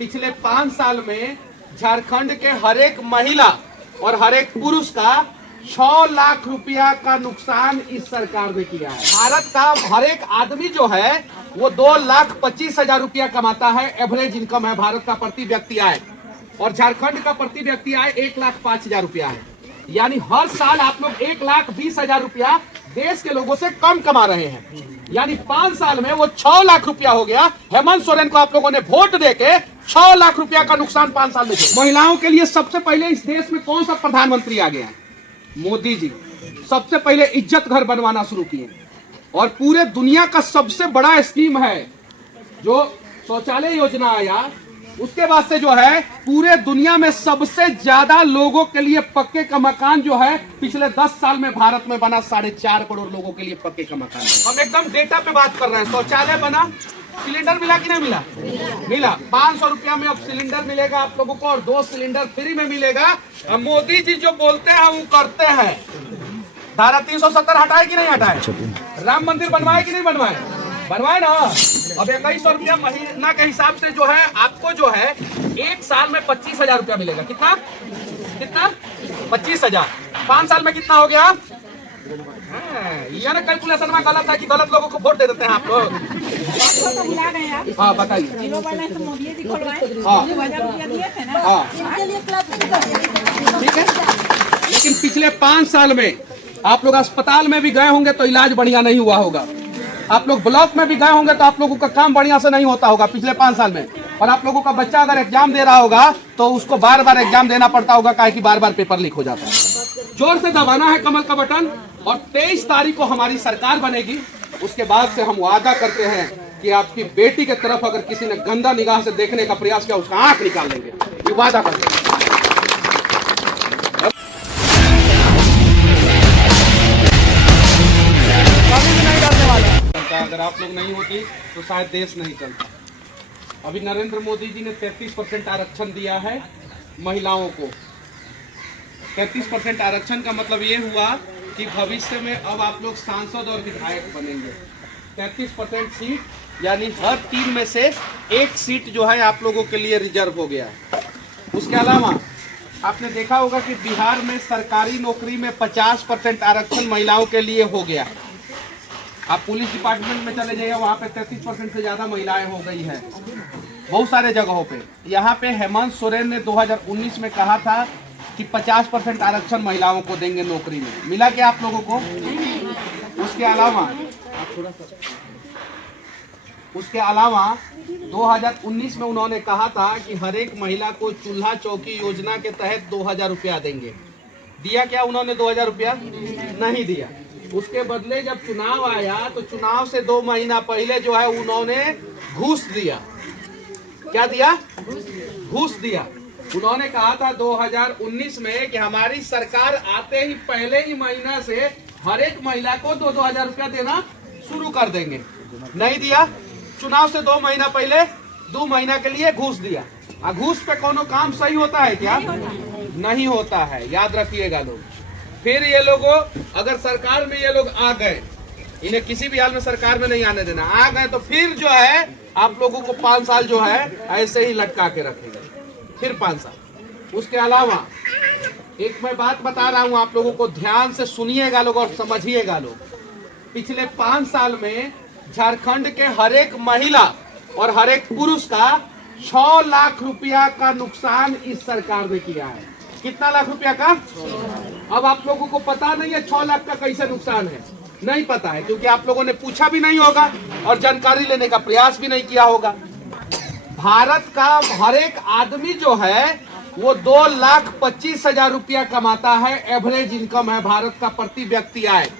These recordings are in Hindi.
पिछले 5 साल में झारखंड के हर एक महिला और हर एक पुरुष का 6 लाख रुपया का नुकसान इस सरकार ने किया है। भारत का हर एक आदमी जो है वो 2,25,000 रुपया कमाता है। एवरेज इनकम है भारत का प्रति व्यक्ति आय, और झारखंड का प्रति व्यक्ति आय 1,05,000 रुपया है। यानी हर साल आप लोग 1,20,000 रुपया देश के लोगों से कम कमा रहे हैं। यानी 5 साल में वो 6 लाख रुपया हो गया। हेमंत सोरेन को आप लोगों ने वोट देके 6 लाख रुपया का नुकसान 5 साल में किया। महिलाओं के लिए सबसे पहले इस देश में कौन सा प्रधानमंत्री आ गया? मोदी जी। सबसे पहले इज्जत घर बनवाना शुरू किए, और पूरे दुनिया का सबसे बड़ा स्कीम है जो शौचालय योजना आया। उसके बाद से जो है पूरे दुनिया में सबसे ज्यादा लोगों के लिए पक्के का मकान जो है पिछले 10 साल में भारत में बना। 4.5 करोड़ लोगों के लिए पक्के का मकान। हम एकदम डेटा पे बात कर रहे हैं। शौचालय बना, सिलेंडर मिला कि नहीं मिला? मिला। 500 रुपया में अब सिलेंडर मिलेगा आप लोगों को, और 2 सिलेंडर फ्री में मिलेगा। अब मोदी जी जो बोलते हैं वो करते हैं। धारा 370 हटाए कि नहीं हटाए? राम मंदिर बनवाए कि नहीं बनवाए? बनवाए ना। अब 2100 रुपया महीना के हिसाब से जो है आपको जो है 1 साल में 25,000 रुपया मिलेगा। कितना 25,000। 5 साल में कितना हो गया? ये ना कैलकुलेशन में गलत है कि गलत लोगों को वोट दे देते हैं आप लोग। हाँ बताइए। ठीक है, लेकिन पिछले 5 साल में आप लोग अस्पताल में भी गए होंगे तो इलाज बढ़िया नहीं हुआ होगा। आप लोग ब्लॉक में भी गए होंगे तो आप लोगों का काम बढ़िया से नहीं होता होगा पिछले 5 साल में। और आप लोगों का बच्चा अगर एग्जाम दे रहा होगा तो उसको बार बार एग्जाम देना पड़ता होगा, काहे कि बार बार पेपर लीक हो जाता है। जोर से दबाना है कमल का बटन, और 23 तारीख को हमारी सरकार बनेगी। उसके बाद से हम वादा करते हैं कि आपकी बेटी की तरफ अगर किसी ने गंदा निगाह से देखने का प्रयास किया उसका आंख निकाल लेंगे। ये वादा करते हैं। अगर आप लोग नहीं होती तो शायद देश नहीं चलता। अभी नरेंद्र मोदी जी ने 33% आरक्षण दिया है महिलाओं को। 33% आरक्षण का मतलब ये हुआ कि भविष्य में अब आप लोग सांसद और विधायक बनेंगे। 33% सीट, यानी हर 3 में से 1 सीट जो है आप लोगों के लिए रिजर्व हो गया है। उसके अलावा आपने देखा होगा कि बिहार में सरकारी नौकरी में 50% आरक्षण महिलाओं के लिए हो गया। आप पुलिस डिपार्टमेंट में चले जाइए, वहाँ पे 33% से ज्यादा महिलाएं हो गई है बहुत सारे जगहों पे। यहाँ पे हेमंत सोरेन ने 2019 में कहा था कि 50% आरक्षण महिलाओं को देंगे नौकरी में। मिला क्या आप लोगों को? उसके अलावा 2019 में उन्होंने कहा था कि हर एक महिला को चूल्हा चौकी योजना के तहत 2,000 रुपया देंगे। दिया क्या उन्होंने? 2,000 रुपया नहीं दिया। उसके बदले जब चुनाव आया तो चुनाव से 2 महीना पहले जो है उन्होंने घूस दिया। क्या दिया? घूस दिया। उन्होंने कहा था 2019 में कि हमारी सरकार आते ही पहले ही महीना से हर एक महिला को 2,000 रुपया देना शुरू कर देंगे। नहीं दिया। चुनाव से 2 महीना पहले 2 महीना के लिए घूस दिया। घूस पे कोनो काम सही होता है क्या? नहीं होता है, याद रखिएगा लोग। फिर ये लोगों अगर सरकार में ये लोग आ गए, इन्हें किसी भी हाल में सरकार में नहीं आने देना। आ गए तो फिर जो है आप लोगों को 5 साल जो है ऐसे ही लटका के रखेंगे, फिर 5 साल। उसके अलावा एक मैं बात बता रहा हूं आप लोगों को, ध्यान से सुनिएगा लोग और समझिएगा लोग। पिछले 5 साल में झारखंड के हर एक महिला और हर एक पुरुष का 6 लाख रुपया का नुकसान इस सरकार ने किया है। कितना लाख रुपया का? अब आप लोगों को पता नहीं है 6 लाख का कैसे नुकसान है, नहीं पता है, क्योंकि आप लोगों ने पूछा भी नहीं होगा और जानकारी लेने का प्रयास भी नहीं किया होगा। भारत का हर एक आदमी जो है वो 2,25,000 रुपया कमाता है। एवरेज इनकम है भारत का प्रति व्यक्ति आय,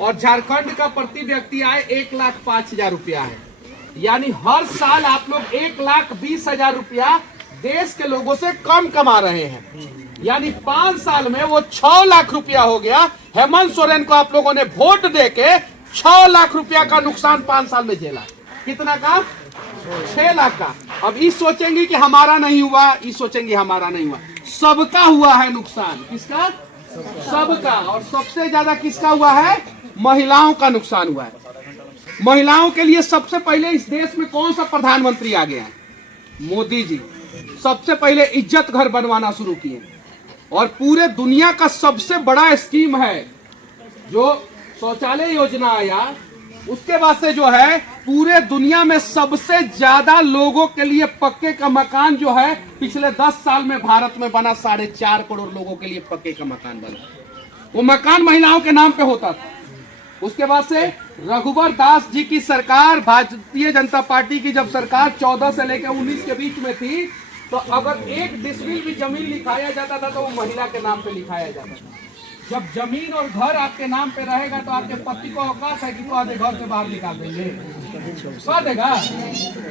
और झारखंड का प्रति व्यक्ति आय 1,05,000 रुपया है। यानी हर साल आप लोग 1,20,000 रुपया देश के लोगों से कम कमा रहे हैं। यानी 5 साल में वो 6 लाख रुपया हो गया। हेमंत सोरेन को आप लोगों ने वोट देके 6 लाख रुपया का नुकसान 5 साल में झेला। कितना का? 6 लाख का। अब इस सोचेंगे कि हमारा नहीं हुआ, इस सोचेंगे हमारा नहीं हुआ, सबका हुआ है नुकसान। किसका? सबका। और सबसे ज्यादा किसका हुआ है? महिलाओं का नुकसान हुआ है। महिलाओं के लिए सबसे पहले इस देश में कौन सा प्रधानमंत्री आ गया है? मोदी जी सबसे पहले इज्जत घर बनवाना शुरू किए और पूरे दुनिया का सबसे बड़ा स्कीम है जो शौचालय योजना आया। उसके बाद से जो है पूरे दुनिया में सबसे ज्यादा लोगों के लिए पक्के का मकान जो है पिछले 10 साल में भारत में बना। 4.5 करोड़ लोगों के लिए पक्के का मकान बना। वो मकान महिलाओं के नाम पे होता था। उसके बाद से रघुवर दास जी की सरकार, भारतीय जनता पार्टी की जब सरकार 14 से लेकर 19 के बीच में थी, तो अगर 1 डिसमिल भी जमीन लिखाया जाता था तो वो महिला के नाम पे लिखाया जाता था। जब जमीन और घर आपके नाम पे रहेगा तो आपके पति को औकात है कि वो आधे घर से बाहर निकाल देंगे? कह देगा।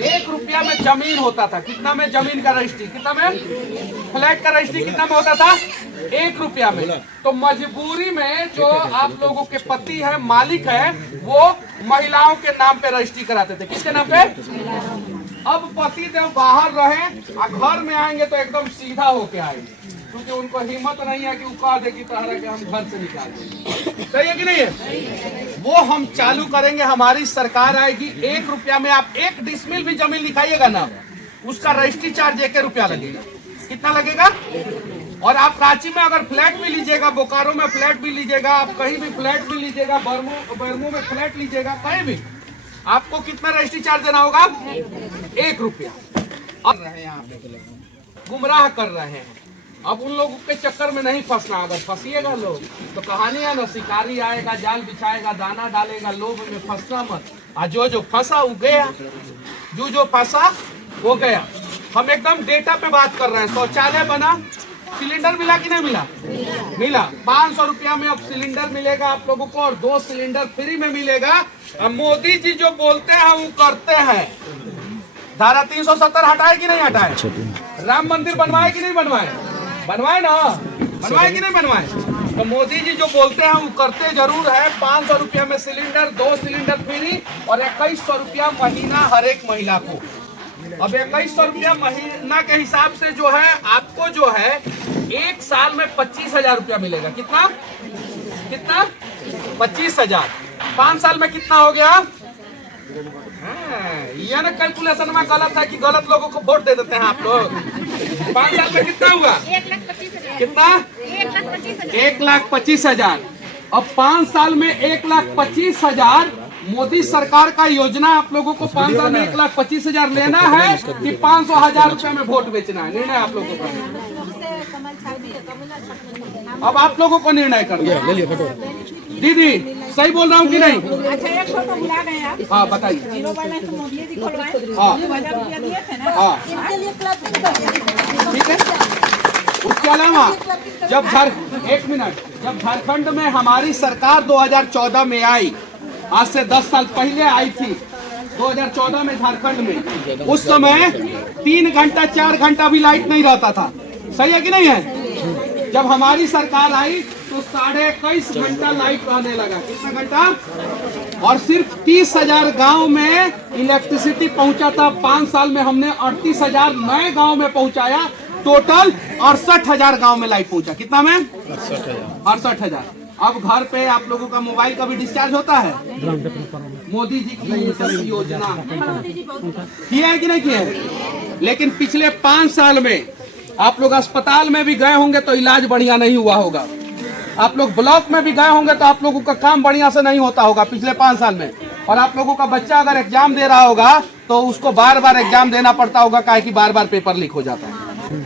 1 रुपया में जमीन होता था। कितना में जमीन का रजिस्ट्री, कितना में फ्लैट का रजिस्ट्री कितना में होता था? 1 रुपया में। तो मजबूरी में जो आप लोगों के पति है, मालिक है, वो महिलाओं के नाम पे रजिस्ट्री कराते थे। किसके नाम पे? अब पति जब बाहर रहे और घर में आएंगे तो एकदम सीधा होके आएंगे, क्योंकि उनको हिम्मत नहीं है कि वो कह दे कि तहरा के हम घर से निकाल दें। सही है कि नहीं है? वो हम चालू करेंगे, हमारी सरकार आएगी। 1 रुपया में आप 1 डिसमिल भी जमीन लिखाइएगा ना, उसका रजिस्ट्री चार्ज 1 रुपया लगेगा। कितना लगेगा? और आप रांची में अगर फ्लैट भी लीजिएगा, बोकारो में फ्लैट भी लीजिएगा, आप कहीं भी फ्लैट भी लीजिएगा, बर्मो में फ्लैट लीजिएगा, कहीं भी आपको कितना रजिस्ट्री चार्ज देना होगा? 1 रुपया। अब गुमराह कर रहे हैं। अब उन लोगों के चक्कर में नहीं फंसना। अगर फंसिएगा लोग तो कहानी है ना, शिकारी आएगा, जाल बिछाएगा, दाना डालेगा, लोभ में फंसना मत। आज जो फंसा वो गया, जो फंसा वो गया। हम एकदम डेटा पे बात कर रहे हैं। शौचालय बना, सिलेंडर मिला कि नहीं मिला? मिला। 500 रुपया में अब सिलेंडर मिलेगा आप लोगों को और 2 सिलेंडर फ्री में मिलेगा। अब मोदी जी जो बोलते हैं वो करते हैं। धारा 370 हटाए कि नहीं हटाए? राम मंदिर बनवाए कि नहीं बनवाए? बनवाए ना, बनवाए कि नहीं बनवाए? तो मोदी जी जो बोलते हैं वो करते जरूर है। 500 रुपया में सिलेंडर, 2 सिलेंडर फ्री और 2100 रुपया महीना हर एक महिला को। अब 2100 रुपया महीना के हिसाब से जो है आपको जो है 1 साल में 25,000 रुपया मिलेगा। कितना? 25,000। 5 साल में कितना हो गया? यह ना कैलकुलेशन में गलत है कि गलत लोगों को वोट दे देते हैं आप लोग। 5 साल में कितना हुआ? 1,25,000। कितना? 1,25,000। अब 5 साल में 1,25,000 मोदी सरकार का योजना। आप लोगों को 5 साल में 1,25,000 लेना है कि 500,000 रुपया में वोट बेचना है? निर्णय आप लोगों का। अब आप लोगों को निर्णय करना है। दीदी सही बोल रहा हूँ कि नहीं? अच्छा, एक फोटो भुला गए आप। हाँ बताइए। 0 बैलेंस मोदी जी खोलवाए। हाँ 2000 रुपया दिए थे ना। हाँ ठीक है। उसके अलावा जब जब झारखंड में हमारी सरकार 2014 में आई, आज से 10 साल पहले आई थी 2014 में झारखंड में, उस समय 3 घंटा 4 घंटा भी लाइट नहीं रहता था। सही है कि नहीं है? जब हमारी सरकार आई तो 21.5 घंटा लाइट रहने लगा। कितना घंटा? और सिर्फ 30,000 गांव में इलेक्ट्रिसिटी पहुंचा था। 5 साल में हमने 38,000 नए गांव में पहुंचाया। टोटल 68,000 गांव में लाइट पहुंचा। कितना में? 68,000। अब घर पे आप लोगों का मोबाइल का भी डिस्चार्ज होता है। मोदी जी की योजना किया है कि नहीं किया है? लेकिन पिछले 5 साल में आप लोग अस्पताल में भी गए होंगे तो इलाज बढ़िया नहीं हुआ होगा। आप लोग ब्लॉक में भी गए होंगे तो आप लोगों का काम बढ़िया से नहीं होता होगा पिछले 5 साल में। और आप लोगों का बच्चा अगर एग्जाम दे रहा होगा तो उसको बार बार एग्जाम देना पड़ता होगा, काहे कि बार बार पेपर लीक हो जाता है।